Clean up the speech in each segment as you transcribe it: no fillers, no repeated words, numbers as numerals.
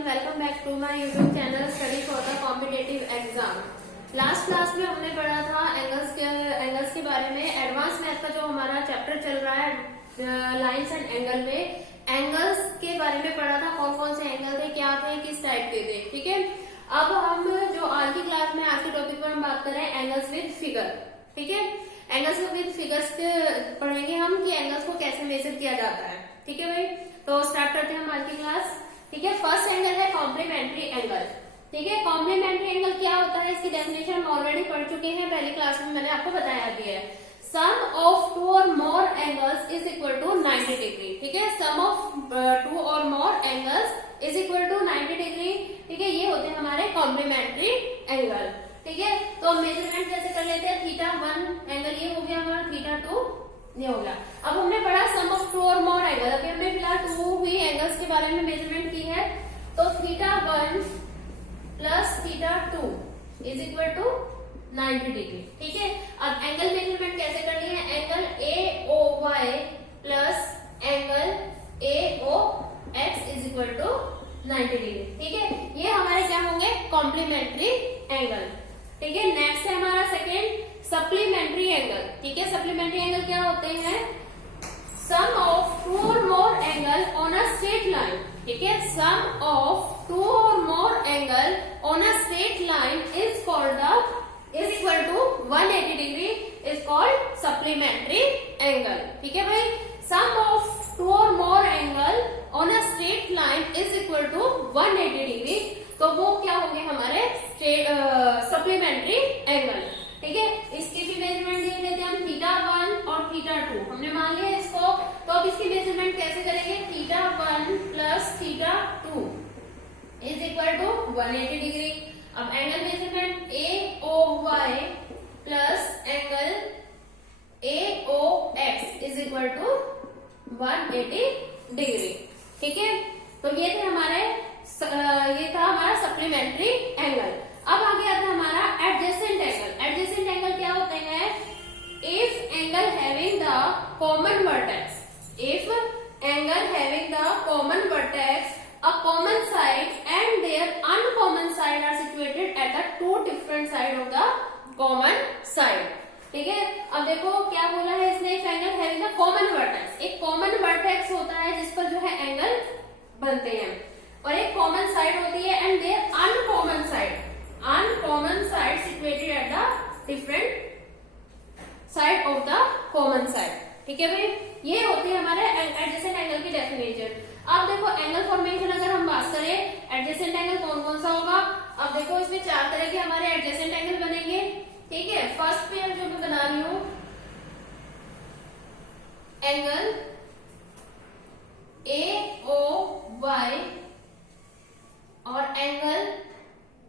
Welcome back to my YouTube channel study for the competitive exam. Last class में हमने पढ़ा था angles के बारे में। एडवांस मैथ का जो हमारा चैप्टर चल रहा है लाइंस एंड एंगल में, एंगल्स के बारे में पढ़ा था। कौन कौन से एंगल थे, क्या थे, किस टाइप के थे। ठीक है, अब हम जो आज की क्लास में आज के टॉपिक पर हम बात कर रहे हैं एंगल्स विद फिगर। ठीक है, एंगल्स विद फिगर्स पढ़ेंगे हम कि एंगल्स को कैसे मेजर किया जाता है। ठीक है भाई, तो स्टार्ट करते हैं हम आज की क्लास। ठीक है, फर्स्ट एंगल है कॉम्प्लीमेंट्री एंगल। ठीक है, कॉम्प्लीमेंट्री एंगल क्या होता है, इसकी डेफिनेशन हम ऑलरेडी पढ़ चुके हैं, पहली क्लास में मैंने आपको बताया भी है। सम ऑफ टू और more angles is equal to 90 degree. ठीक है, सम ऑफ टू और more angles is equal to 90 degree. ठीक है, ये होते हैं हमारे कॉम्प्लीमेंट्री एंगल। ठीक है, तो मेजरमेंट कैसे कर लेते हैं, थीटा 1 एंगल ये हो गया हमारा, थीटा 2 ये हो गया। अब हमने पढ़ा सम ऑफ टू और मोर एंगल। अभी हमने फिलहाल टू ही एंगल्स के बारे में मेजरमेंट की है, तो theta 1 plus theta 2 is equal to 90 degree. ठीक है, अब एंगल मेजरमेंट कैसे करनी है, angle AOY plus angle AOX is equal to 90 degree. ठीक है, ये हमारे क्या होंगे, कॉम्प्लीमेंट्री एंगल। ठीक है, नेक्स्ट है हमारा सेकेंड सप्लीमेंट्री एंगल। ठीक है, सप्लीमेंट्री एंगल क्या होते हैं, सम ऑफ टू और more angle on a straight line. ठीक है, सम ऑफ टू और more angle on a straight line is equal to 180 degree is called supplementary angle. ठीक है भाई, सम ऑफ टू और more angle on a straight line is equal to 180 degree, तो वो क्या होंगे हमारे सप्लीमेंट्री एंगल। ठीक है, इसकी भी मेजरमेंट देख लेते हैं हम, थीटा 1 और थीटा 2 हमने मान लिया इसको। तो अब इसकी मेजरमेंट कैसे करेंगे, theta 1 plus theta 2 is equal to 180 degree. अब angle measurement AOY plus angle AOX is equal to 180 degree. ठीक है, तो ये थे हमारे ये था हमारा सप्लीमेंट्री एंगल। अब आगे आता है हमारा एडजेसेंट एंगल। एडजेसेंट एंगल क्या होते हैं, if angle having the common vertex, if angle having the common vertex a common side and their uncommon side are situated at the two different side of the common side। ठीक है, अब देखो क्या बोला है इसने, if angle having the common vertex, एक common vertex होता है जिस पर जो है एंगल बनते हैं, और एक कॉमन साइड होती है and their uncommon side situated at the different side of the common side. ठीक है भाई, ये होती है हमारे एडजेसेंट एंगल की डेफिनेशन। अब देखो एंगल फॉर्मेशन अगर हम बात करें, एडजेसेंट एंगल कौन कौन सा होगा। अब देखो इसमें चार तरह के हमारे एडजेसेंट एंगल बनेंगे। ठीक है, फर्स्ट पे जो मैं बना रही हूं एंगल AOY और एंगल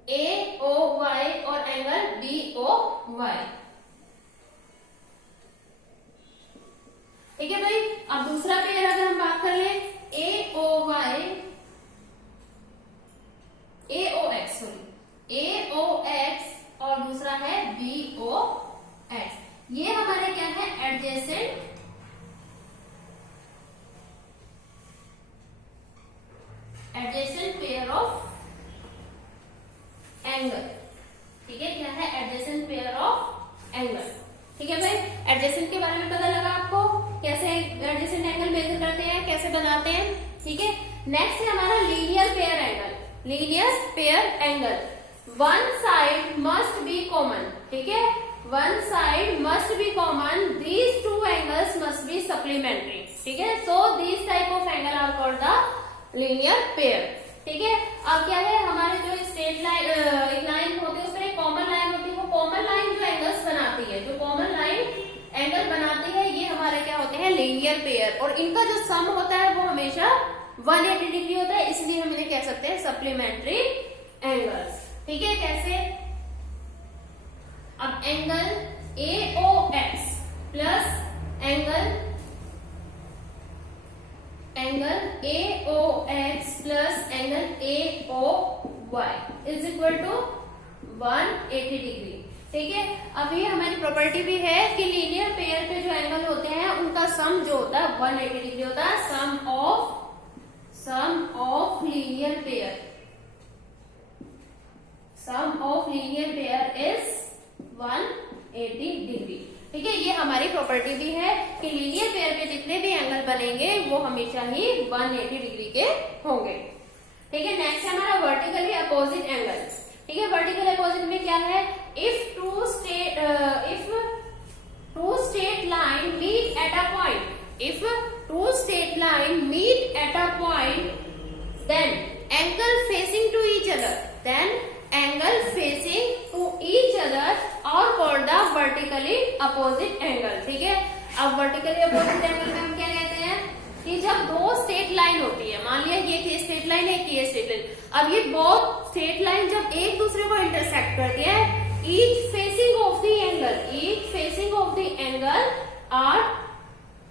AOY और एंगल BOY। ठीक है भाई, अब दूसरा पेयर अगर हम बात कर लें AOX और दूसरा है BOX। ये हमारे क्या है, एडजेसेंट पेयर ऑफ एंगल। ठीक है, क्या है, एडजेसेंट पेयर ऑफ एंगल। ठीक है भाई, एडजेसेंट के बारे में पता लगा आपको, कैसे एडजेसेंट एंगल मेजर करते हैं, कैसे बनाते हैं। ठीक है, नेक्स्ट है हमारा linear pair angle. Linear pair angle, one side must be common. ठीक है, one side must be common, these two angles must be supplementary. ठीक है, so these type of angle are called the linear pair. ठीक है, अब क्या है, हमारे जो स्ट्रेट लाइन एक लाइन होती है, उसमें एक कॉमन लाइन होती है, वो कॉमन लाइन जो एंगल्स बनाती है, जो कॉमन लाइन एंगल बनाती है, ये हमारे क्या होते हैं, लीनियर पेयर। और इनका जो सम होता है वो हमेशा 180 डिग्री होता है, इसलिए हम इन्हें कह सकते हैं सप्लीमेंट्री एंगल्स। ठीक है, कैसे, अब angle AOX plus angle AOX plus angle AOY is equal to 180 degree. ठीक है, अब ये हमारी प्रॉपर्टी भी है कि लीनियर पेयर पे जो एंगल होते हैं उनका सम जो होता है 180 डिग्री होता है, सम ऑफ लीनियर पेयर। हमारी प्रॉपर्टी भी है कि लीनियर पेयर में जितने भी एंगल बनेंगे वो हमेशा ही 180 डिग्री के होंगे। ठीक है, नेक्स्ट है हमारा वर्टिकली अपोजिट एंगल। ठीक है, वर्टिकल अपोजिट में क्या है, if two straight line meet at a point, if two straight line meet at a point, then angle facing to each other are called the vertically opposite angle। ठीक है, अब vertically opposite angle में हम क्या कहते हैं कि जब दो स्ट्रेट लाइन होती है, मान लिया ये स्ट्रेट लाइन है, ये स्ट्रेट लाइन, अब ये दो स्ट्रेट लाइन जब एक दूसरे को इंटरसेक्ट करती है, each facing of the angle are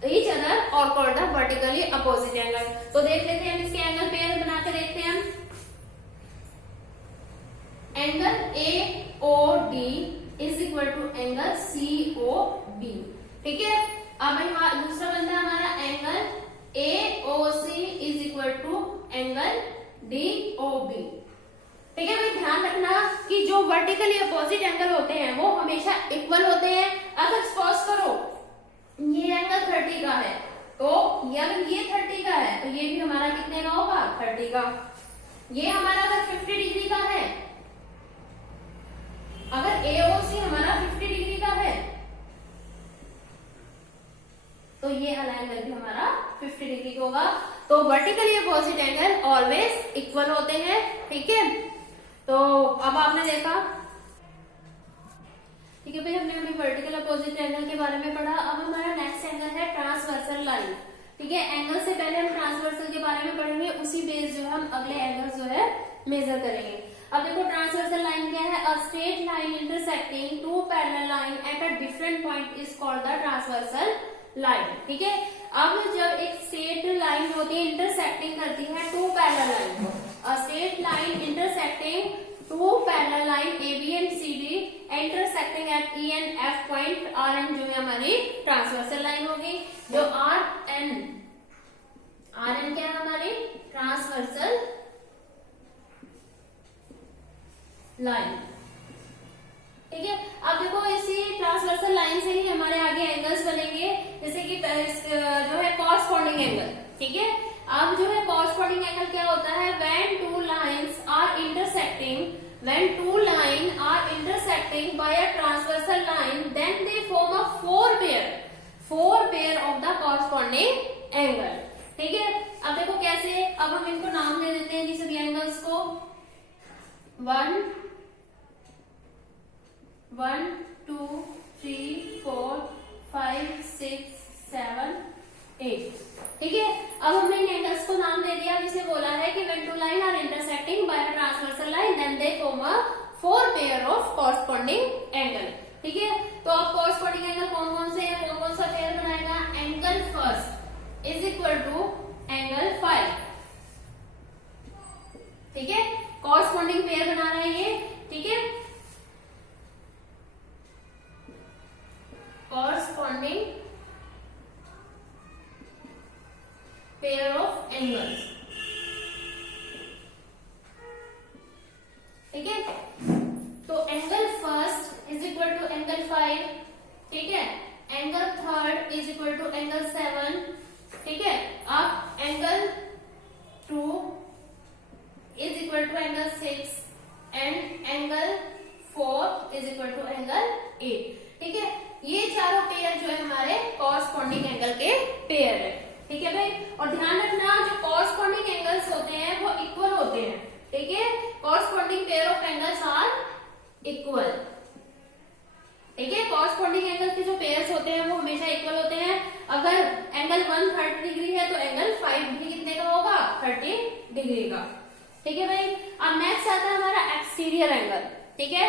each other or called the vertically opposite angle। तो देख लेते हैं, इसके एंगल पेयर बना के देखते हैं। Angle AOD is equal to angle COB। ठीक है, अब दूसरा बनता है हमारा angle AOC is equal to angle DOB। ठीक है भाई, ध्यान रखना कि जो वर्टिकली अपोजिट एंगल होते हैं वो हमेशा इक्वल होते हैं। अगर सपोज करो ये एंगल 30 का है, तो अगर ये 30 का है तो ये भी हमारा कितने का होगा, 30 का। ये हमारा अगर 50 डिग्री का है, अगर AOC हमारा 50 डिग्री का है, तो ये वाला एंगल भी हमारा 50 डिग्री का होगा। तो vertically opposite angle always equal होते हैं। ठीक है, तो अब आपने देखा, ठीक है भाई, हमने अभी वर्टिकल अपोजिट एंगल के बारे में पढ़ा। अब हमारा नेक्स्ट एंगल है ट्रांसवर्सल लाइन। ठीक है, एंगल से पहले हम ट्रांसवर्सल के बारे में पढ़ेंगे, उसी बेस जो हम अगले एंगल जो है मेजर करेंगे। अब देखो ट्रांसवर्सल लाइन क्या है, a straight line intersecting two parallel line at a different point is called the transversal line. ठीक है, अब जब एक स्ट्रेट लाइन होती है इंटरसेक्टिंग करती है टू पैरेलल लाइन को, a straight line intersecting two parallel line AB and CD intersecting at E and F point, RN जो है हमारी ट्रांसवर्सल लाइन होगी। जो RN क्या है हमारी ट्रांसवर्सल लाइन। ठीक है, अब देखो इसी ट्रांसवर्सल लाइन से ही हमारे आगे एंगल्स बनेंगे, जैसे कि जो है कॉरस्पॉन्डिंग एंगल। ठीक है, अब जो है कॉरस्पॉन्डिंग एंगल क्या होता है, when two lines are intersecting by a transversal line, then they form a four pair of the corresponding angle। ठीक है, अब देखो कैसे, अब हम इनको नाम दे देते हैं जी सभी एंगल्स को। 1 2 3 4 5 6 7 8। ठीक है, अब हमने इन एंगल्स को नाम दे दिया, जिसे बोला है कि when two lines are intersecting by a transversal line, then they form a four pair of corresponding angle। ठीक है, तो अब corresponding angle कौन कौन से है, कौन कौन सा पेयर बनाएगा, angle first is equal to angle 5। ठीक है, corresponding पेयर बना रहे हैं ये। ठीक है, corresponding pair of angles। ठीक है, तो angle first is equal to angle 5। ठीक है, angle third is equal to angle 7। ठीक है, अब angle 2 is equal to angle 6 and angle 4 is equal to angle 8। ठीक है, ये चारों पेयर जो है हमारे कॉरस्पॉन्डिंग एंगल के पेयर है। ठीक है भाई, और ध्यान रखना जो कॉरस्पॉन्डिंग एंगल्स होते हैं वो इक्वल होते हैं। ठीक है, corresponding pair of angles are equal. ठीक है, कॉरस्पॉन्डिंग एंगल के जो पेयर्स होते हैं वो हमेशा इक्वल होते हैं। अगर एंगल 1 30 डिग्री है तो एंगल 5 भी कितने का होगा, 30 डिग्री का। ठीक है भाई, अब नेक्स्ट आता है हमारा एक्सटीरियर एंगल। ठीक है,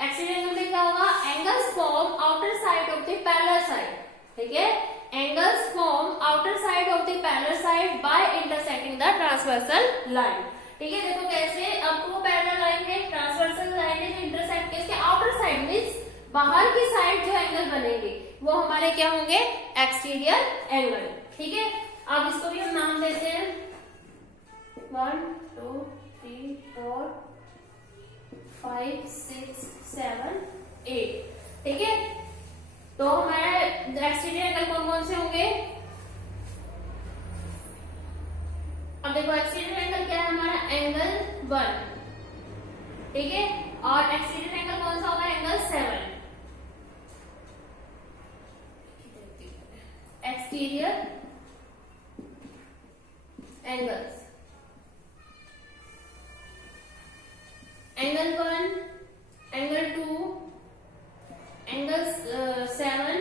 एक्सटीरियर एंगल में क्या होगा, angles form outer side of the parallel side. ठीक है, angles form outer side of the parallel side by intersecting the transversal line। ठीक है, देखो कैसे, अब टू पैरेलल लाइन है, ट्रांसवर्सल लाइन है जो इंटरसेक्ट इसके आउटर साइड मींस बाहर की साइड जो एंगल बनेंगे वो हमारे क्या होंगे, एक्सटीरियर एंगल। ठीक है, अब इसको भी हम नाम देते हैं 1 2 3 4 5 6 7 8। ठीक है, तो हमारे एक्सटीरियर एंगल कौन कौन से होंगे? अब देखो एक्सटीरियर एंगल क्या है हमारा? एंगल 1, ठीक है, और एक्सटीरियर एंगल कौन सा होगा? Angle 7। Exterior angles, angle 1, angle 2, angle 7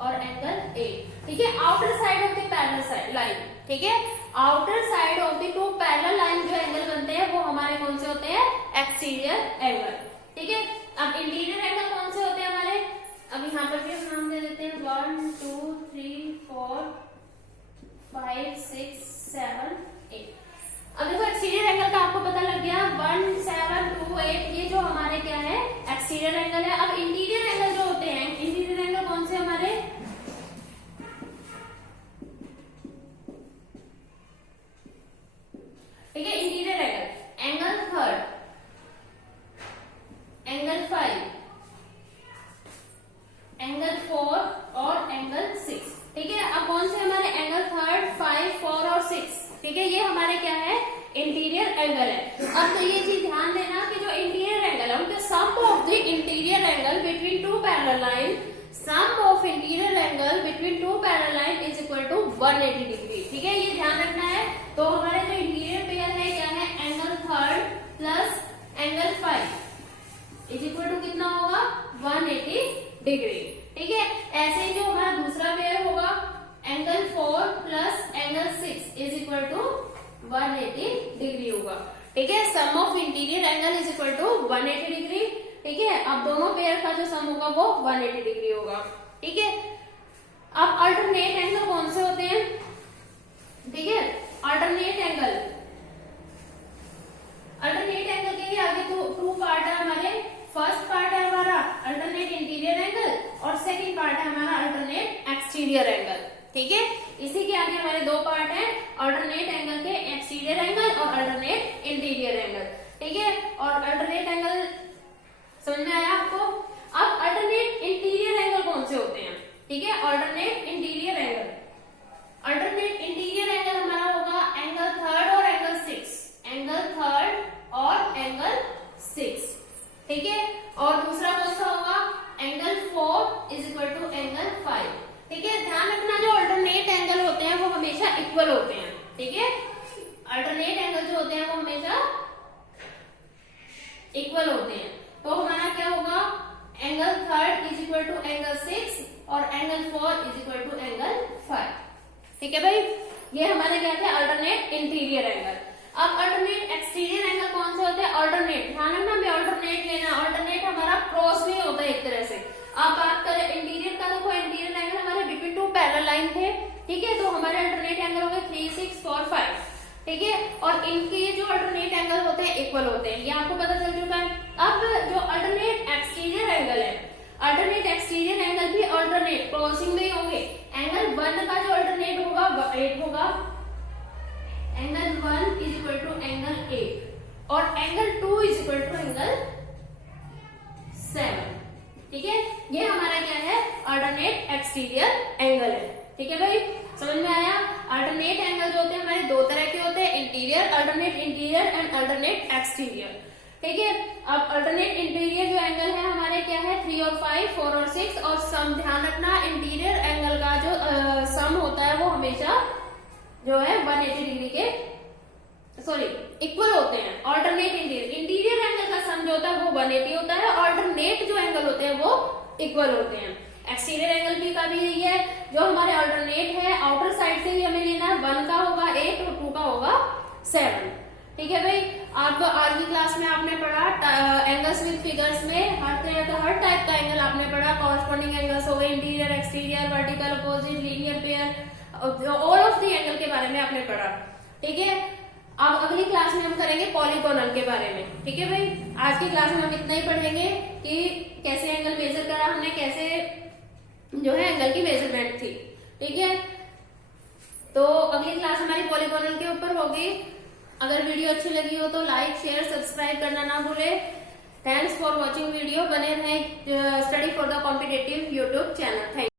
और एंगल 8, ठीक है। Outer side of the parallel side line, ठीक है, outer side of the two parallel line जो एंगल बनते हैं वो हमारे कौन से होते हैं? एक्सटीरियर एंगल, ठीक है। अब इंटीरियर एंगल कौन से होते हैं हमारे? अब यहाँ पर भी हम नाम दे देते हैं 1 2 3 4 5 6 7 8। अब देखो एक्सटीरियर एंगल का आपको पता लग गया 1 7 2 8, ये जो हमारे क्या है? एक्सटीरियर एंगल है। अब इंटीरियर एंगल जो होते हैं, इंटीरियर एंगल कौन से हमारे? ठीक है, इंटीरियर एंगल 3, एंगल 5, एंगल 4 और एंगल 6, ठीक है। अब कौन से हमारे? एंगल 3, 5, 4 और 6, ठीक है, ये हमारे क्या है? इंटीरियर एंगल है। अब तो ये चीज ध्यान देना कि जो इंटीरियर एंगल है उनके sum of the interior angle between two parallel line, sum of interior angle between two parallel line is equal to 180 degree, ठीक है, ये ध्यान रखना है। तो हमारे जो इंटीरियर पेयर है क्या है? Angle 3 plus angle 5 is equal to कितना होगा? 180 डिग्री, ठीक है। ऐसे ही जो हमारा दूसरा पेयर होगा angle 4 plus angle 6 is equal to 180 degree होगा, ठीक है। Sum of interior angle is equal to 180 degree, ठीक है। अब दोनों पेयर का जो सम होगा वो 180 डिग्री होगा, ठीक है। अब अल्टरनेट एंगल कौन से होते हैं? ठीक है, अल्टरनेट एंगल, अल्टरनेट एंगल के ही आगे टू पार्ट है हमारे। फर्स्ट पार्ट है हमारा अल्टरनेट इंटीरियर एंगल और सेकंड पार्ट है हमारा अल्टरनेट एक्सटीरियर एंगल, ठीक है। इसी के आगे हमारे दो पार्ट हैं, अल्टरनेट एंगल के एक्सटीरियर एंगल और अल्टरनेट इंटीरियर एंगल, ठीक है। और अल्टरनेट एंगल समझ में आया आपको? अब अल्टरनेट इंटीरियर एंगल कौन से होते हैं? ठीक है, alternate interior angle, alternate interior angle हमारा होगा एंगल 3 और एंगल 6, एंगल 3 और एंगल 6, ठीक है। और दूसरा कौन सा होगा? Angle 4 is equal to angle 5, ठीक है। ध्यान रखना जो अल्टरनेट एंगल होते हैं वो हमेशा इक्वल होते हैं, ठीक है। अल्टरनेट एंगल जो होते हैं वो हमेशा इक्वल होते हैं। तो हमारा क्या होगा? Angle 3 is equal to angle 6 और angle 4 is equal to angle 5, ठीक है भाई। ये हमारे क्या थे? Alternate interior angle. अब अल्टरनेट एक्सटीरियर एंगल कौन से होते हैं? अल्टरनेट, ध्यान रखना भी अल्टरनेट लेना। अल्टरनेट हमारा क्रॉस में होता है एक तरह से। अब बात करें इंटीरियर का, देखो इंटीरियर एंगल हमारे बिटवीन टू पैरेलल लाइन थे, ठीक है। तो हमारे अल्टरनेट एंगल हो गए 3, 6, 4, 5, ठीक है। और इनके जो अल्टरनेट एंगल होते हैं इक्वल होते हैं, ये आपको पता चल चुका है। अब जो अल्टरनेट एक्सटीरियर एंगल है, अल्टरनेट एक्सटीरियर एंगल भी अल्टरनेट क्रॉसिंग में ही होंगे। एंगल 1 का जो अल्टरनेट होगा 8 होगा, angle 1 is equal to angle 8 और angle 2 is equal to angle 7, ठीक है। ये हमारा क्या है? अल्टरनेट एक्सटीरियर एंगल है, ठीक है भाई। समझ में आया? अल्टरनेट एंगल जो होते हैं हमारे दो तरह के होते हैं, interior, alternate interior and alternate exterior, ठीक है। अब अल्टरनेट इंटीरियर जो एंगल है हमारे क्या है? 3 और 5, 4 और 6 और सम, ध्यान रखना इंटीरियर एंगल का जो सम होता है वो हमेशा जो है 180 डिग्री के सॉरी इक्वल होते हैं। अल्टरनेट इंटीरियर एंगल का सम जो होता है वो 180 होता है, अल्टरनेट जो एंगल होते हैं वो इक्वल होते हैं। एक्सटीरियर एंगल भी का भी यही है, जो हमारे अल्टरनेट है आउटर साइड से भी हमें लेना है, 1 का होगा 8 और 2 का होगा 7, ठीक है भाई। आप आज की क्लास में आपने पढ़ा एंगल्स विद फिगर्स में हर टाइप का एंगल आपने पढ़ा, कॉरस्पॉन्डिंग एंगल्स हो गए, interior, exterior, vertical, opposite, linear pair, all of the angle के बारे में आपने पढ़ा, ठीक है। अब अगली क्लास में हम करेंगे पॉलीगोनल के बारे में, ठीक है भाई। आज की क्लास में हम इतना ही पढ़ेंगे कि कैसे एंगल मेजर करा हमने, कैसे जो है एंगल की मेजरमेंट थी, ठीक है। तो अगली क्लास हमारी पॉलीगोनल के ऊपर होगी। अगर वीडियो अच्छी लगी हो तो लाइक, शेयर, सब्सक्राइब करना ना भूले। Thanks for watching video. बने रहें study for the competitive YouTube channel. Thank